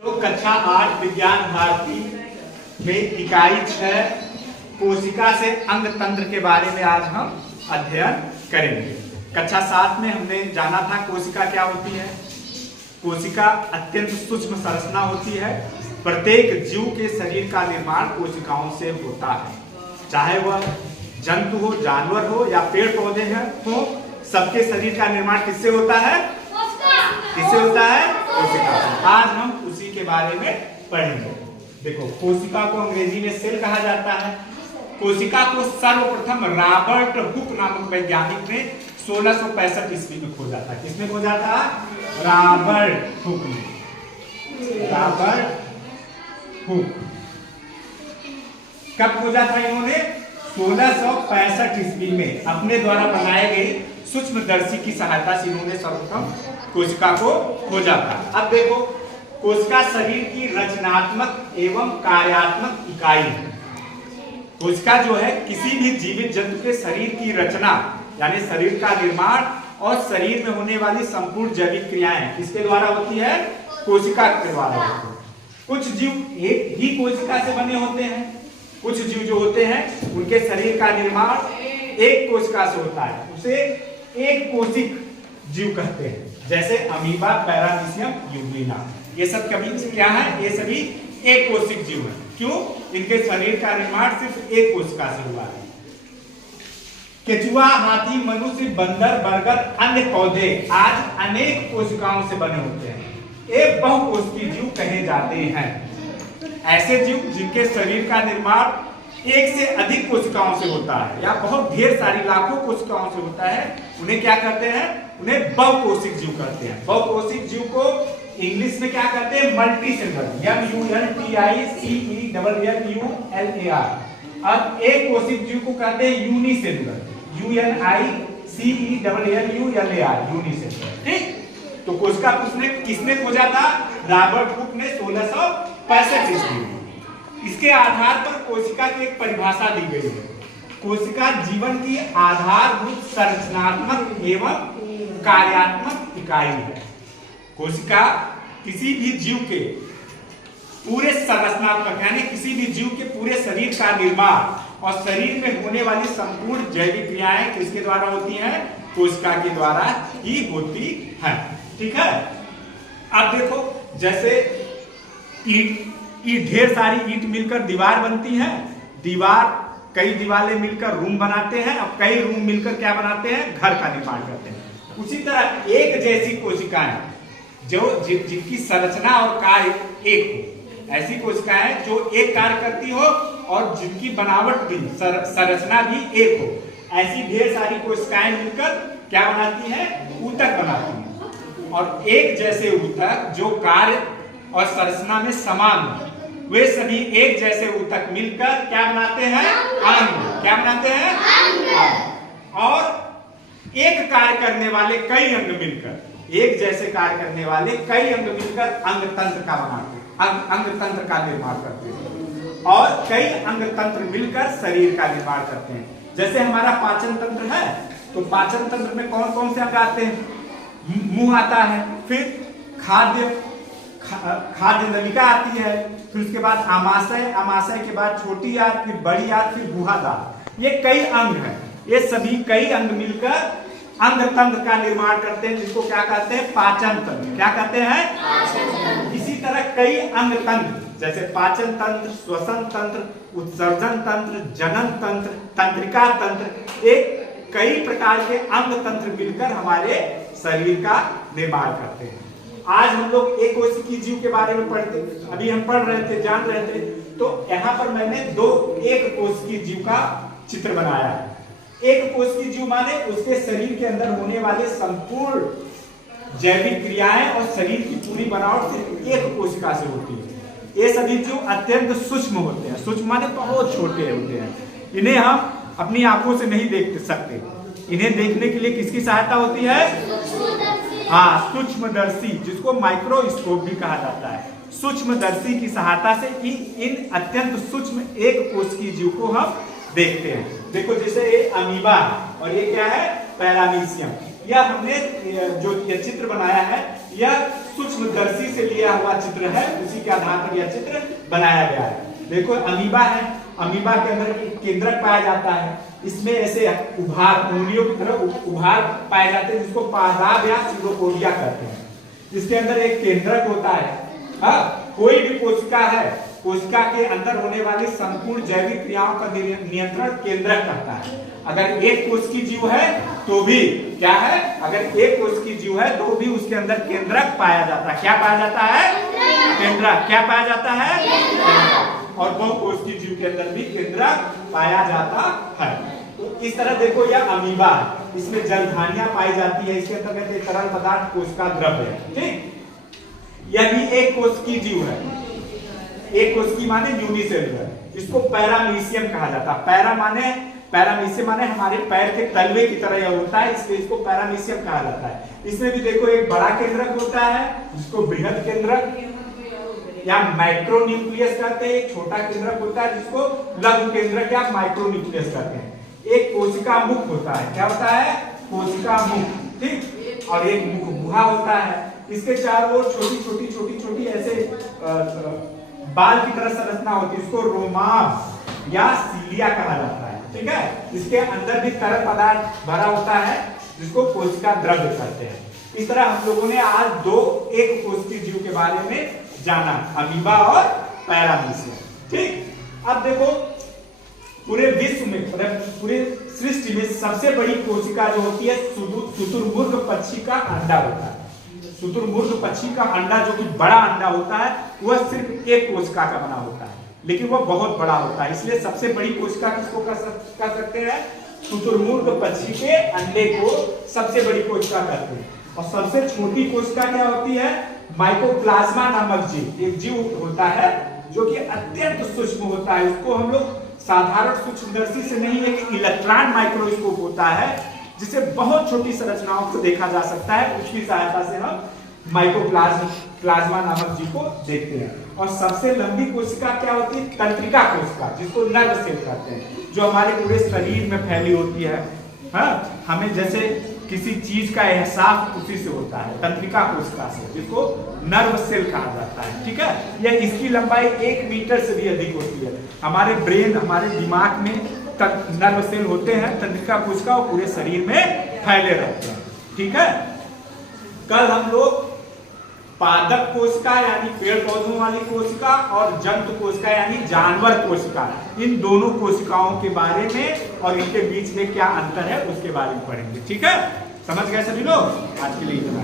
तो कक्षा 8 विज्ञान भारती में इकाई 6 कोशिका से अंग तंत्र के बारे में आज हम अध्ययन करेंगे। कक्षा 7 में हमने जाना था कोशिका क्या होती है। कोशिका अत्यंत सूक्ष्म संरचना होती है। प्रत्येक जीव के शरीर का निर्माण कोशिकाओं से होता है, चाहे वह जंतु हो, जानवर हो या पेड़ पौधे हो। सबके शरीर का निर्माण किससे होता है? किससे होता है? कोशिका से। आज हम उसी के बारे में पढ़ेंगे। देखो, कोशिका को अंग्रेजी में सेल कहा जाता है। कोशिका को सर्वप्रथम रॉबर्ट हुक नामक वैज्ञानिक ने 1665 ईस्वी में खोजा था। किसने खोजा था? रॉबर्ट हुक ने। रॉबर्ट हुक कब खोजा था इन्होंने? 1665 ईस्वी में अपने द्वारा बनाए गए सूक्ष्मदर्शी की सहायता से इन्होंने सर्वप्रथम कोशिका को खोजा था। अब देखो, कोशिका शरीर की रचनात्मक एवं कार्यात्मक इकाई है। कोशिका जो है किसी भी जीवित जंतु के शरीर की रचना यानी शरीर का निर्माण और शरीर में होने वाली संपूर्ण जैविक क्रियाएं किसके द्वारा होती है? कोशिका के द्वारा होती है। कुछ जीव एक ही कोशिका से बने होते हैं। कुछ जीव जो होते हैं उनके शरीर का निर्माण एक कोशिका से होता है, उसे एक कोशिक जीव कहते हैं। जैसे अमीबा, पैरामीशियम, यूग्लिना, ये सब कभी क्या है? ये सभी एक कोशिक जीव है। क्यों? इनके शरीर का निर्माण सिर्फ एक कोशिका से हुआ है। केचुआ, हाथी, मनुष्य, बंदर, बरगद, अन्य पौधे आज अनेक कोशिकाओं से बने होते हैं। एक बहुकोशिकीय जीव कहे जाते हैं। ऐसे जीव जिनके शरीर का निर्माण एक से अधिक कोशिकाओं से होता है या बहुत ढेर सारी लाखों कोशिकाओं से होता है, उन्हें क्या कहते हैं? उन्हें बहुकोशिक जीव कहते हैं। बहुकोशिक जीव को इंग्लिश में क्या कहते हैं? Multi cellular, MULTICELLULAR। अब एक कोशिक जीव को कहते हैं यूनिसेलुलर, UNICELLULAR, यूनिसेलुलर। ठीक, तो कोशिका किसने खोजा था? रॉबर्ट हुक ने 1665 ईस्वी में। इसके आधार पर कोशिका की एक परिभाषा दी गई है। कोशिका जीवन की आधारभूत संरचनात्मक एवं कार्यात्मक इकाई है। कोशिका किसी भी जीव के पूरे संरचनात्मक यानी किसी भी जीव के पूरे शरीर का निर्माण और शरीर में होने वाली संपूर्ण जैविक क्रियाएं किसके द्वारा होती हैं? कोशिका के द्वारा ही होती हैं। ठीक है। अब देखो, जैसे ईट ढेर सारी ईट मिलकर दीवार बनती है। कई दीवारें मिलकर रूम बनाते हैं और कई रूम मिलकर क्या बनाते हैं? घर का निर्माण करते हैं। उसी तरह एक जैसी कोशिकाएं जिनकी संरचना और कार्य एक हो, ऐसी कोशिकाएं जो एक कार्य करती हो और जिनकी बनावट भी संरचना भी एक हो, ऐसी ढेर सारी कोशिकाएं मिलकर क्या बनाती हैं? ऊतक बनाती हैं। और एक जैसे ऊतक जो कार्य और संरचना में समान हो, वे सभी एक जैसे ऊतक मिलकर क्या बनाते हैं? अंग। क्या बनाते हैं? अंग। और एक कार्य करने वाले कई अंग मिलकर, एक जैसे कार्य करने वाले कई अंग मिलकर अंग तंत्र का बनाते हैं, अंग तंत्र का निर्माण करते हैं। और कई अंग तंत्र मिलकर शरीर का निर्माण करते हैं। जैसे हमारा पाचन तंत्र है, तो पाचन तंत्र में कौन कौन से अंग आते हैं? मुंह आता है, फिर खाद्य नलिका आती है, फिर उसके बाद आमाशय के बाद छोटी आंत, फिर बड़ी आंत, फिर गुहादार। ये कई अंग हैं। ये सभी कई अंग मिलकर अंग तंत्र का निर्माण करते हैं, जिसको क्या कहते हैं? पाचन तंत्र। क्या कहते हैं? इसी तरह कई अंग तंत्र जैसे पाचन तंत्र, श्वसन तंत्र, उत्सर्जन तंत्र, जनन तंत्र, तंत्रिका तंत्र, एक कई प्रकार के अंग तंत्र मिलकर हमारे शरीर का निर्माण करते हैं। आज हम लोग एक कोशिकीय जीव के बारे में पढ़ते, अभी हम पढ़ रहे थे, जान रहे थे, तो यहाँ पर मैंने एक कोशिकीय जीव का चित्र बनाया है। एक कोशिकीय जीव माने उसके शरीर के अंदर होने वाले संपूर्ण जैविक क्रियाएं और शरीर की पूरी बनावट सिर्फ एक कोशिका से होती है। ये सभी जीव अत्यंत सूक्ष्म होते हैं। सूक्ष्म माने बहुत छोटे होते हैं। इन्हें हम अपनी आंखों से नहीं देख सकते। इन्हें देखने के लिए किसकी सहायता होती है? हाँ, सूक्ष्मदर्शी, जिसको माइक्रोस्कोप भी कहा जाता है। सूक्ष्मदर्शी की सहायता से इन अत्यंत सूक्ष्म एक कोशिकीय जीव को हम देखते हैं। देखो, जैसे ये अमीबा और ये क्या है? पैरामीशियम। यह हमने जो ये चित्र बनाया है, यह सूक्ष्मदर्शी से लिया हुआ चित्र है, उसी के आधार पर यह चित्र बनाया गया है। देखो अमीबा है, अमीबा के अंदर एक केंद्रक पाया जाता है, इसमें ऐसे उभार, उंगलियों की तरह उभार पाए जाते हैं जिसको पादाब या सीरोपोडिया कहते हैं। इसके अंदर एक केंद्रक होता है। हाँ, कोई भी कोशिका है, कोशिका के अंदर होने वाली संपूर्ण जैविक क्रियाओं का नियंत्रण केंद्रक करता है। अगर एक कोशिकीय जीव है तो भी क्या है, अगर एक कोशिकीय जीव है तो भी उसके अंदर केंद्रक पाया जाता है। क्या पाया जाता है? केंद्रक। क्या पाया जाता है? केंद्रक। और बहुकोशिकीय जीव के अंदर भी केंद्रक पाया जाता है। तो इस तरह देखो यह अमीबा है, इसमें जलधानियां पाई जाती है, इसके अंतर्गत एक तरल पदार्थ कोशिका द्रव्य है। ठीक, यह भी एक कोशिकीय जीव है। एक कोशिकीय माने यूनिसेलुलर, इसको पैरामीशियम कहा जाता है। पैरामीशियम माने हमारे पैर के तलवे की तरह यह होता है, इसलिए इसको पैरामीशियम कहा जाता है। इसमें भी देखो एक बड़ा केंद्रक होता है जिसको बृहद केंद्रक या माइक्रोन्यूक्लियस कहते हैं, एक छोटा केंद्रक होता है जिसको लघु केंद्रक या माइक्रोन्यूक्लियस कहते हैं। एक कोशिका मुख होता है। क्या होता है? कोशिका मुख। ठीक, और एक मुख गुहा होता है। इसके चारों ओर छोटी ऐसे बाल की तरह संरचना होती है, इसको रोमाब या सीलिया कहा जाता है। ठीक है, इसके अंदर भी तरल पदार्थ भरा होता है जिसको कोशिका द्रव्य कहते हैं। इस तरह हम लोगों ने आज दो एक कोशिकीय जीव के बारे में जाना, अमीबा और पैरामीशियम। ठीक, अब देखो पूरे विश्व में, पूरे सृष्टि में सबसे बड़ी कोशिका जो होती है शुतुरमुर्ग पक्षी का अंडा होता है। शुतुरमुर्ग पक्षी का अंडा जो कि बड़ा अंडा होता है वह सिर्फ एक कोशिका का बना होता है, लेकिन वह बहुत बड़ा होता है, इसलिए सबसे बड़ी कोशिका किसको कह सकते हैं? शुतुरमुर्ग पक्षी के अंडे को सबसे बड़ी कोशिका कहते हैं। और सबसे छोटी कोशिका क्या होती है? माइकोप्लाज्मा नामक जीव, एक जीव होता है जो कि अत्यंत सूक्ष्म होता है। इसको हम लोग साधारण सूक्ष्मदर्शी से नहीं, लेकिन इलेक्ट्रॉन माइक्रोस्कोप होता है जिसे बहुत छोटी संरचनाओं को देखा जा सकता है, उसकी सहायता से हम माइकोप्लाज्मा नामक जीव को देखते हैं। और सबसे लंबी कोशिका क्या होती है? तंत्रिका कोशिका, जिसको नर्व सेल कहते हैं, जो हमारे पूरे शरीर में फैली होती है। हाँ, हमें जैसे किसी चीज का एहसास उसी से होता है, तंत्रिका कोशिका से, जिसको नर्व सेल कहा जाता है। ठीक है, यह इसकी लंबाई 1 मीटर से भी अधिक होती है। हमारे ब्रेन, हमारे दिमाग में नर्व सेल होते हैं, तंत्रिका कोशिका, और पूरे शरीर में फैले रहते हैं। ठीक है, कल हम लोग पादप कोशिका यानी पेड़ पौधों वाली कोशिका और जंतु कोशिका यानी जानवर कोशिका, इन दोनों कोशिकाओं के बारे में और इनके बीच में क्या अंतर है उसके बारे में पढ़ेंगे। ठीक है, समझ गए सभी लोग? आज के लिए इतना।